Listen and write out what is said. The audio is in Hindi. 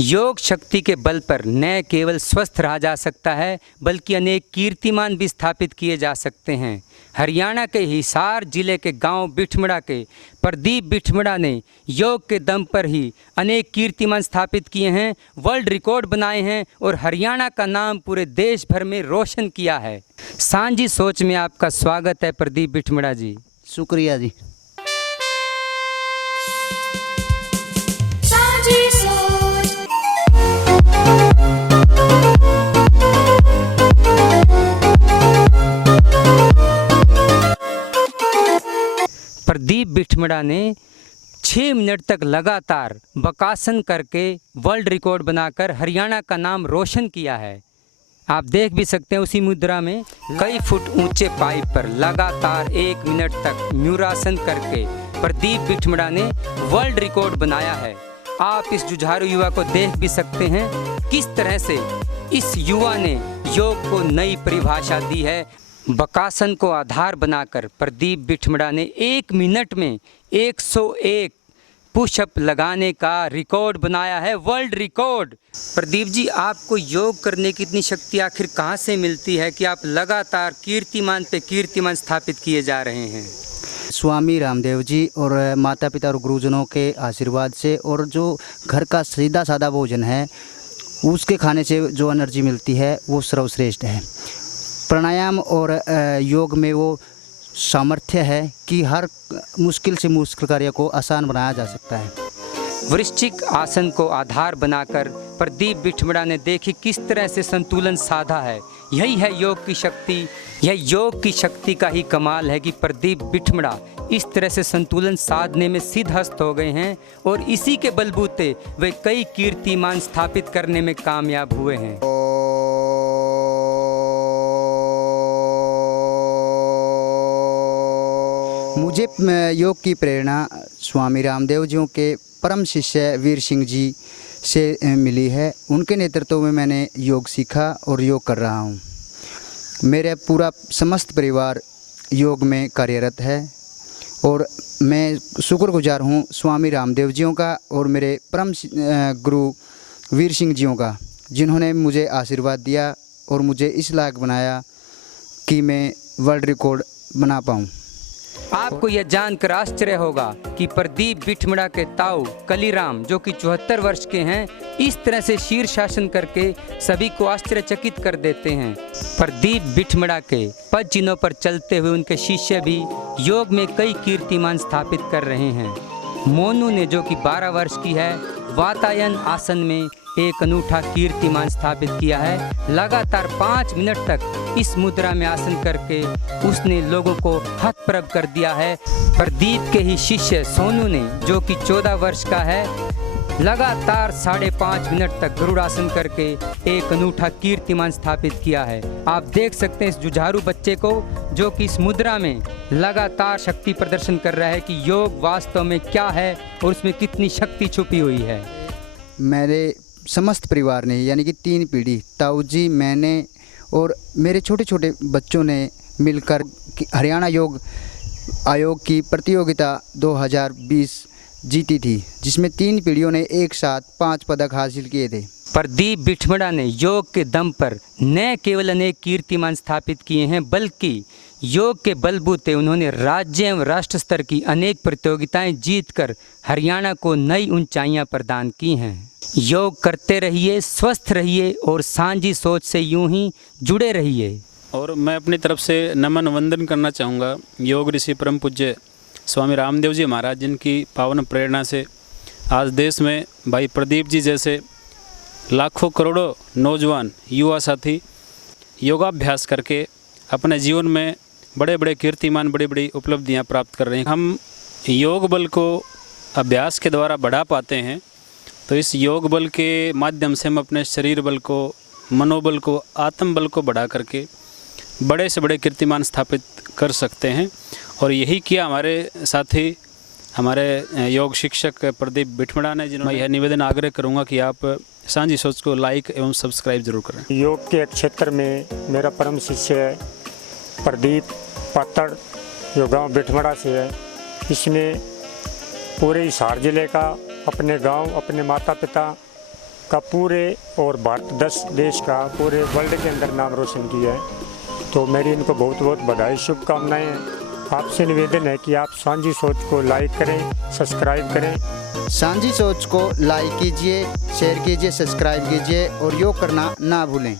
योग शक्ति के बल पर न केवल स्वस्थ रहा जा सकता है बल्कि अनेक कीर्तिमान भी स्थापित किए जा सकते हैं। हरियाणा के हिसार जिले के गांव बिठमड़ा के प्रदीप बिठमड़ा ने योग के दम पर ही अनेक कीर्तिमान स्थापित किए हैं, वर्ल्ड रिकॉर्ड बनाए हैं और हरियाणा का नाम पूरे देश भर में रोशन किया है। सांझी सोच में आपका स्वागत है प्रदीप बिठमड़ा जी। शुक्रिया जी। प्रदीप बिठमड़ा ने 6 मिनट तक लगातार बकासन करके वर्ल्ड रिकॉर्ड बनाकर हरियाणा का नाम रोशन किया है। आप देख भी सकते हैं उसी मुद्रा में कई फुट ऊंचे पाइप पर लगातार 1 मिनट तक म्यूरासन करके प्रदीप बिठमड़ा ने वर्ल्ड रिकॉर्ड बनाया है। आप इस जुझारू युवा को देख भी सकते हैं किस तरह से इस युवा ने योग को नई परिभाषा दी है। बकासन को आधार बनाकर प्रदीप बिठमड़ा ने 1 मिनट में 101 पुशअप लगाने का रिकॉर्ड बनाया है, वर्ल्ड रिकॉर्ड। प्रदीप जी, आपको योग करने की इतनी शक्ति आखिर कहाँ से मिलती है कि आप लगातार कीर्तिमान पे कीर्तिमान स्थापित किए जा रहे हैं? स्वामी रामदेव जी और माता पिता और गुरुजनों के आशीर्वाद से, और जो घर का सीधा सादा भोजन है उसके खाने से जो एनर्जी मिलती है वो सर्वश्रेष्ठ है। प्राणायाम और योग में वो सामर्थ्य है कि हर मुश्किल से मुश्किल कार्य को आसान बनाया जा सकता है। वृश्चिक आसन को आधार बनाकर प्रदीप बिठमड़ा ने देखी किस तरह से संतुलन साधा है। यही है योग की शक्ति। यह योग की शक्ति का ही कमाल है कि प्रदीप बिठमड़ा इस तरह से संतुलन साधने में सिद्धहस्त हो गए हैं और इसी के बलबूते वे कई कीर्तिमान स्थापित करने में कामयाब हुए हैं। मुझे योग की प्रेरणा स्वामी रामदेव जी के परम शिष्य वीर सिंह जी से मिली है। उनके नेतृत्व में मैंने योग सीखा और योग कर रहा हूँ। मेरा पूरा समस्त परिवार योग में कार्यरत है और मैं शुक्रगुजार हूँ स्वामी रामदेव जी का और मेरे परम गुरु वीर सिंह जी का, जिन्होंने मुझे आशीर्वाद दिया और मुझे इस लायक बनाया कि मैं वर्ल्ड रिकॉर्ड बना पाऊँ। आपको यह जानकर आश्चर्य होगा कि प्रदीप बिठमड़ा के ताऊ कलीराम, जो कि 74 वर्ष के हैं, इस तरह से शीर्षासन करके सभी को आश्चर्यचकित कर देते हैं। प्रदीप बिठमड़ा के पद चिन्हों पर चलते हुए उनके शिष्य भी योग में कई कीर्तिमान स्थापित कर रहे हैं। मोनू ने, जो कि 12 वर्ष की है, वातायन आसन में एक अनूठा कीर्तिमान स्थापित किया है। लगातार 5 मिनट तक इस मुद्रा में आसन करके उसने लोगों को हतप्रभ कर दिया है। प्रदीप के ही शिष्य सोनू ने, जो कि 14 वर्ष का है, लगातार 5.5 मिनट तक गरुड़ासन करके एक अनूठा कीर्तिमान स्थापित किया है। आप देख सकते हैं इस जुझारू बच्चे को, जो कि इस मुद्रा में लगातार शक्ति प्रदर्शन कर रहा है कि योग वास्तव में क्या है और उसमें कितनी शक्ति छुपी हुई है। मेरे समस्त परिवार ने, यानी कि 3 पीढ़ी, ताऊ जी, मैंने और मेरे छोटे छोटे बच्चों ने मिलकर हरियाणा योग आयोग की प्रतियोगिता 2020 जीती थी, जिसमें 3 पीढ़ियों ने एक साथ 5 पदक हासिल किए थे। प्रदीप बिठमड़ा ने योग के दम पर न केवल अनेक कीर्तिमान स्थापित किए हैं बल्कि योग के बलबूते उन्होंने राज्य एवं राष्ट्र स्तर की अनेक प्रतियोगिताएं जीतकर हरियाणा को नई ऊंचाइयां प्रदान की हैं। योग करते रहिए, स्वस्थ रहिए और सांझी सोच से यूं ही जुड़े रहिए। और मैं अपनी तरफ से नमन वंदन करना चाहूँगा योग ऋषि परम पूज्य स्वामी रामदेव जी महाराज, जिनकी पावन प्रेरणा से आज देश में भाई प्रदीप जी जैसे लाखों करोड़ों नौजवान युवा साथी योगाभ्यास करके अपने जीवन में बड़े बड़े कीर्तिमान, बड़ी बड़ी उपलब्धियां प्राप्त कर रहे हैं। हम योग बल को अभ्यास के द्वारा बढ़ा पाते हैं, तो इस योग बल के माध्यम से हम अपने शरीर बल को, मनोबल को, आत्म बल को बढ़ा करके बड़े से बड़े कीर्तिमान स्थापित कर सकते हैं। और यही किया हमारे साथी, हमारे योग शिक्षक प्रदीप बिठमड़ा ने, जिन्होंने मैं यह निवेदन आग्रह करूंगा कि आप सांझी सोच को लाइक एवं सब्सक्राइब जरूर करें। योग के क्षेत्र में मेरा परम शिष्य प्रदीप पातड़, जो गांव बिठमड़ा से है, इसमें पूरे हिसार जिले का, अपने गांव, अपने माता पिता का पूरे और भारत देश का पूरे वर्ल्ड के अंदर नाम रोशन किया है। तो मेरी इनको बहुत बहुत बधाई, शुभकामनाएं हैं। आपसे निवेदन है कि आप सांझी सोच को लाइक करें, सब्सक्राइब करें। सांझी सोच को लाइक कीजिए, शेयर कीजिए, सब्सक्राइब कीजिए और योग करना ना भूलें।